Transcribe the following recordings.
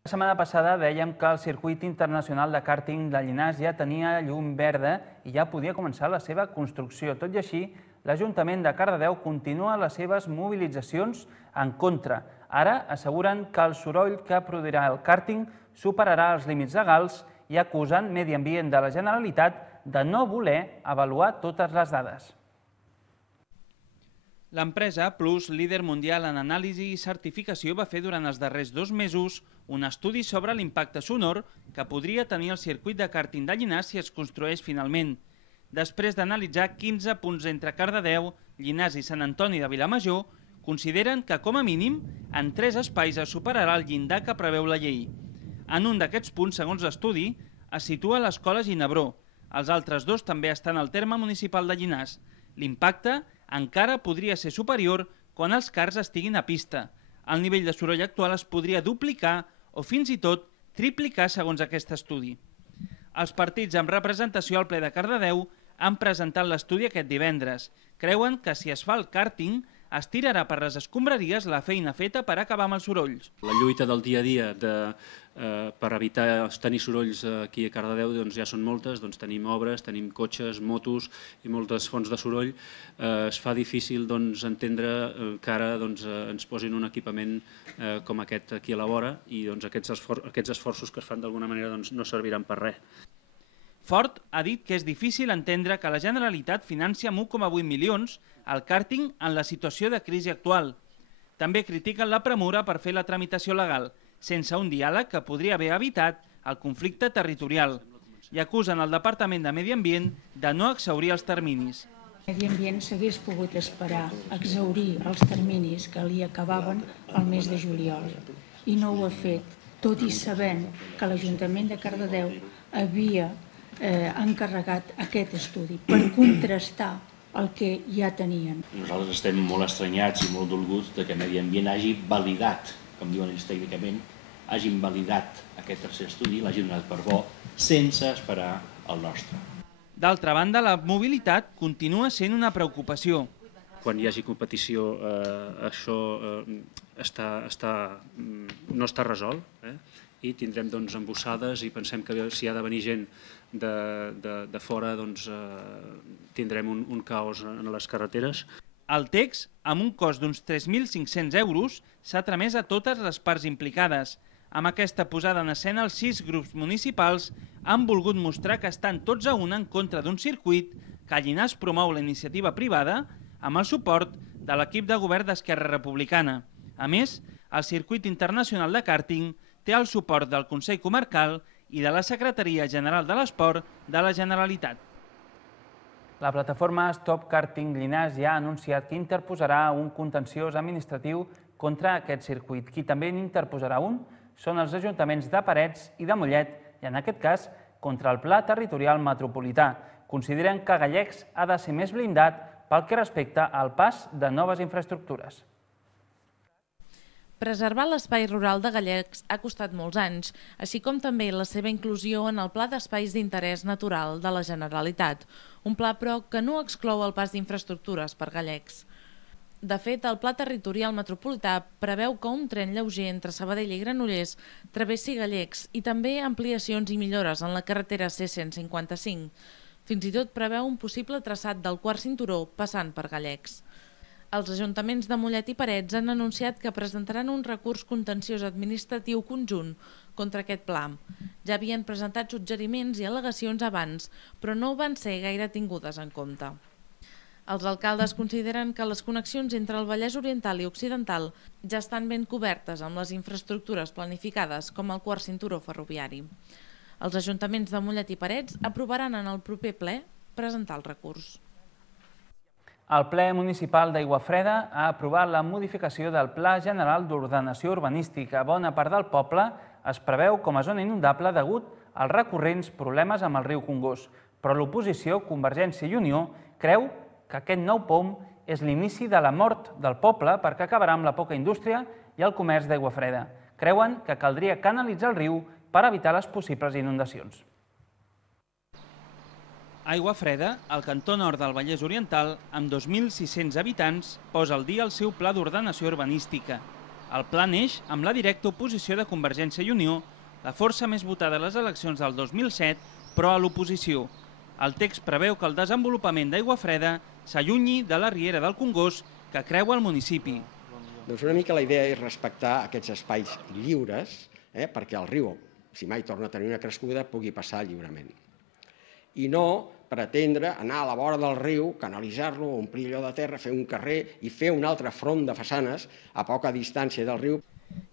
La setmana passada dèiem que el circuit internacional de kàrting de Llinars ja tenia llum verda i ja podia començar la seva construcció. Tot i així, l'Ajuntament de Cardedeu continua les seves mobilitzacions en contra. Ara asseguren que el soroll que produirà el kàrting superarà els límits legals i acusen Medi Ambient de la Generalitat de no voler avaluar totes les dades. L'empresa Plus, líder mundial en anàlisi i certificació, va fer durant els darrers 2 mesos un estudi sobre l'impacte sonor que podria tenir el circuit de kàrting de Llinars si es construeix finalment. Després d'analitzar 15 punts entre Cardedeu, Llinars i Sant Antoni de Vilamajor, consideren que, com a mínim, en 3 espais es superarà el llindar que preveu la llei. En un d'aquests punts, segons l'estudi, es situa l'escola Ginebró. Els altres 2 també estan al terme municipal de Llinars. L'impacte encara podria ser superior quan els cars estiguin a pista. El nivell de soroll actual es podria duplicar o fins i tot triplicar segons aquest estudi. Els partits amb representació al ple de Cardedeu han presentat l'estudi aquest divendres. Creuen que si es fa el kàrting es tirarà per les escombraries la feina feta per acabar amb els sorolls. La lluita del dia a dia per evitar tenir sorolls aquí a Cardedeu ja són moltes, tenim obres, tenim cotxes, motos i moltes fonts de soroll. Es fa difícil entendre que ara ens posin un equipament com aquest aquí a la vora i aquests esforços que es fan d'alguna manera no serviran per res. Fort ha dit que és difícil entendre que la Generalitat financi amb 1,8 milions el kàrting en la situació de crisi actual. També critiquen la premura per fer la tramitació legal, sense un diàleg que podria haver evitat el conflicte territorial, i acusen el Departament de Medi Ambient de no exhaurir els terminis. Medi Ambient s'hagués pogut esperar a exhaurir els terminis que li acabaven el mes de juliol i no ho ha fet, tot i sabent que l'Ajuntament de Cardedeu havia encarregat aquest estudi per contrastar el que ja tenien. Nosaltres estem molt estranyats i molt dolguts que Medi Ambient hagi validat, com diuen ells tècnicament, hagin validat aquest tercer estudi, l'hagin donat per bo, sense esperar el nostre. D'altra banda, la mobilitat continua sent una preocupació. Quan hi hagi competició, això no està resolt i tindrem embossades i pensem que si ha de venir gent de fora tindrem un caos en les carreteres. El text, amb un cost d'uns 3.500 euros, s'ha tramès a totes les parts implicades. Amb aquesta posada en escena, els 6 grups municipals han volgut mostrar que estan tots a una en contra d'un circuit que a Llinars promou la iniciativa privada amb el suport de l'equip de govern d'Esquerra Republicana. A més, el circuit internacional de kàrting té el suport del Consell Comarcal i de la Secretaria General de l'Esport de la Generalitat. La plataforma Stop Kàrting Llinars ja ha anunciat que interposarà un contenciós administratiu contra aquest circuit. Qui també n'interposarà un són els ajuntaments de Parets i de Mollet i, en aquest cas, contra el Pla Territorial Metropolità. Consideren que Gallecs ha de ser més blindat pel que respecta al pas de noves infraestructures. Preservar l'espai rural de Gallecs ha costat molts anys, així com també la seva inclusió en el Pla d'Espais d'Interès Natural de la Generalitat, un pla, però, que no exclou el pas d'infraestructures per Gallecs. De fet, el Pla Territorial Metropolità preveu que un tren lleuger entre Sabadell i Granollers travessi Gallecs i també ampliacions i millores en la carretera C155. Fins i tot preveu un possible traçat del quart cinturó passant per Gallecs. Els ajuntaments de Mollet i Parets han anunciat que presentaran un recurs contenciós administratiu conjunt contra aquest pla. Ja havien presentat suggeriments i al·legacions abans, però no van ser gaire tingudes en compte. Els alcaldes consideren que les connexions entre el Vallès Oriental i Occidental ja estan ben cobertes amb les infraestructures planificades, com el quart cinturó ferroviari. Els ajuntaments de Mollet i Parets aprovaran en el proper ple presentar el recurs. El ple municipal d'Aiguafreda ha aprovat la modificació del Pla General d'Ordenació Urbanística. Bona part del poble es preveu com a zona inundable degut als recurrents problemes amb el riu Congost, però l'oposició, Convergència i Unió, creu que aquest nou POM és l'inici de la mort del poble perquè acabarà amb la poca indústria i el comerç d'Aiguafreda. Creuen que caldria canalitzar el riu per evitar les possibles inundacions. Aiguafreda, al cantó nord del Vallès Oriental, amb 2.600 habitants, posa al dia el seu pla d'ordenació urbanística. El pla neix amb la directa oposició de Convergència i Unió, la força més votada a les eleccions del 2007, però a l'oposició. El text preveu que el desenvolupament d'Aigua Freda s'allunyi de la riera del Congost que creua el municipi. Doncs una mica la idea és respectar aquests espais lliures perquè el riu, si mai torna a tenir una crescuda, pugui passar lliurement. I no pretendre anar a la vora del riu, canalitzar-lo, omplir allò de terra, fer un carrer i fer un altre front de façanes a poca distància del riu.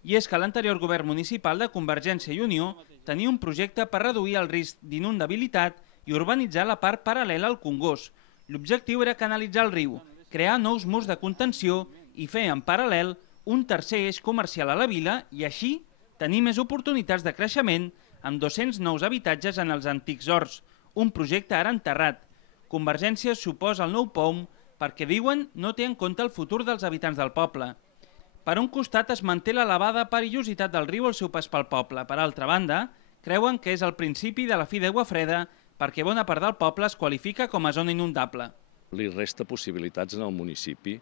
I és que l'anterior govern municipal de Convergència i Unió tenia un projecte per reduir el risc d'inundabilitat i urbanitzar la part paral·lela al Congost. L'objectiu era canalitzar el riu, crear nous murs de contenció i fer en paral·lel un tercer eix comercial a la vila i així tenir més oportunitats de creixement amb 200 nous habitatges en els antics horts, un projecte ara enterrat. Convergència s'oposa al nou POM perquè, diuen, no té en compte el futur dels habitants del poble. Per un costat es manté l'elevada perillositat del riu al seu pas pel poble. Per altra banda, creuen que és el principi de la fi d'Aigua Freda perquè bona part del poble es qualifica com a zona inundable. Li resta possibilitats en el municipi,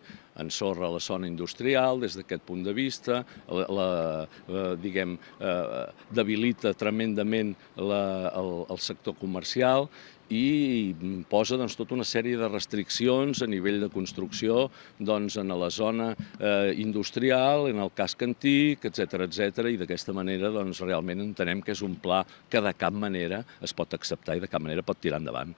ensorra la zona industrial des d'aquest punt de vista, debilita tremendament el sector comercial i posa tota una sèrie de restriccions a nivell de construcció en la zona industrial, en el casc antic, etc. I d'aquesta manera realment entenem que és un pla que de cap manera es pot acceptar i de cap manera pot tirar endavant.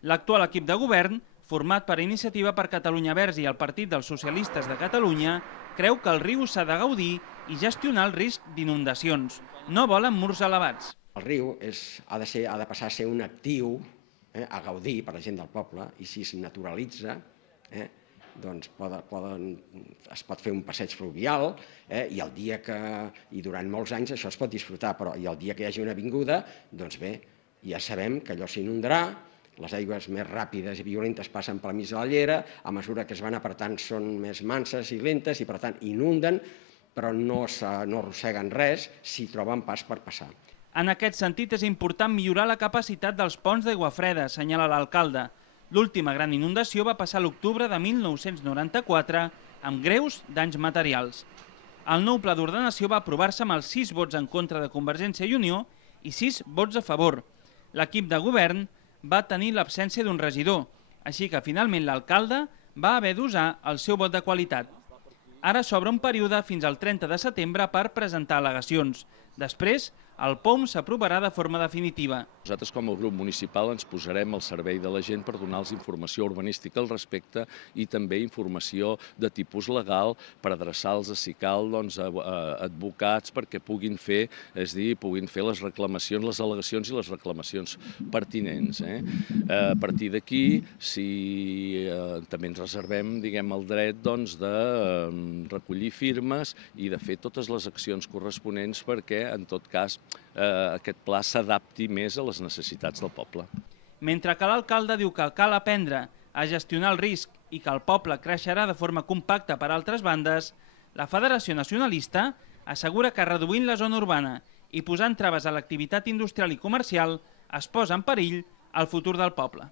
L'actual equip de govern, format per Iniciativa per Catalunya Verds i el Partit dels Socialistes de Catalunya, creu que el riu s'ha de gaudir i gestionar el risc d'inundacions. No volen murs elevats. El riu ha de passar a ser un actiu a gaudir per la gent del poble i si es naturalitza, doncs es pot fer un passeig fluvial i el dia que, i durant molts anys això es pot disfrutar, però i el dia que hi hagi una avinguda, doncs bé, ja sabem que allò s'inundarà, les aigües més ràpides i violentes passen per la mig de la llera, a mesura que es van apretant són més manses i lentes i per tant inunden, però no arrosseguen res si troben pas per passar. En aquest sentit és important millorar la capacitat dels ponts d'Aigua Freda, assenyala l'alcalde. L'última gran inundació va passar a l'octubre de 1994 amb greus danys materials. El nou pla d'ordenació va aprovar-se amb els 6 vots en contra de Convergència i Unió i 6 vots a favor. L'equip de govern va tenir l'absència d'un regidor, així que finalment l'alcalde va haver d'usar el seu vot de qualitat. Ara s'obre un període fins al 30 de setembre per presentar al·legacions. Després, el POM s'aprovarà de forma definitiva. Nosaltres, com a grup municipal, ens posarem al servei de la gent per donar-los informació urbanística al respecte i també informació de tipus legal per adreçar-los, si cal, advocats perquè puguin fer, és a dir, puguin fer les reclamacions, les al·legacions i les reclamacions pertinents. A partir d'aquí, també ens reservem, el dret de recollir firmes i de fer totes les accions corresponents perquè, en tot cas, aquest pla s'adapti més a les necessitats del poble. Mentre que l'alcalde diu que cal aprendre a gestionar el risc i que el poble creixerà de forma compacta per altres bandes, la Federació Nacionalista assegura que reduint la zona urbana i posant traves a l'activitat industrial i comercial es posa en perill el futur del poble.